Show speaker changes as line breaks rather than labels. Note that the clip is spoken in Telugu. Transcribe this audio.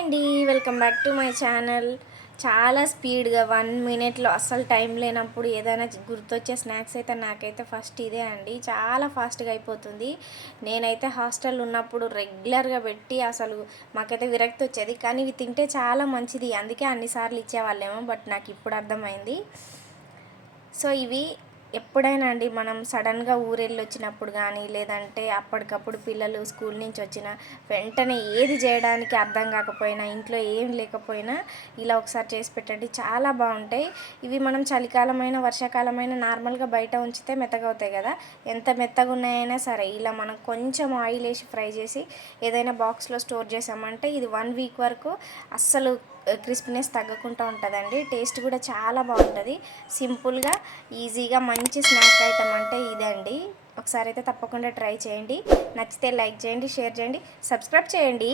అండి welcome back to my channel. చాలా స్పీడ్గా వన్ మినిట్లో అస్సలు టైం లేనప్పుడు ఏదైనా గుర్తొచ్చే స్నాక్స్ అయితే నాకైతే ఫస్ట్ ఇదే అండి. చాలా ఫాస్ట్గా అయిపోతుంది. నేనైతే హాస్టల్ ఉన్నప్పుడు రెగ్యులర్గా పెట్టి అసలు మాకైతే విరక్తి వచ్చేది. కానీ ఇవి తింటే చాలా మంచిది. అందుకే అన్నిసార్లు ఇచ్చేవాళ్ళేమో బట్ నాకు ఇప్పుడు అర్థమైంది. సో ఇవి ఎప్పుడైనా అండి మనం సడన్గా ఊరెళ్ళి వచ్చినప్పుడు కానీ లేదంటే అప్పటికప్పుడు పిల్లలు స్కూల్ నుంచి వచ్చిన వెంటనే ఏది చేయడానికి అర్థం కాకపోయినా ఇంట్లో ఏం లేకపోయినా ఇలా ఒకసారి చేసి పెట్టండి. చాలా బాగుంటాయి ఇవి మనం చలికాలమైన వర్షాకాలమైన నార్మల్గా బయట ఉంచితే మెత్తగా అవుతాయి కదా ఎంత మెత్తగా ఉన్నాయైనా సరే ఇలా మనం కొంచెం ఆయిల్ వేసి ఫ్రై చేసి ఏదైనా బాక్స్లో స్టోర్ చేసామంటే ఇది వన్ వీక్ వరకు అస్సలు క్రిస్పీనెస్ తగ్గకుండా ఉంటుందండి. టేస్ట్ కూడా చాలా బాగుంటుంది. సింపుల్గా ఈజీగా మంచి స్నాక్ ఐటమ్ అంటే ఇదండి. ఒకసారి అయితే తప్పకుండా ట్రై చేయండి. నచ్చితే లైక్ చేయండి షేర్ చేయండి సబ్స్క్రైబ్ చేయండి.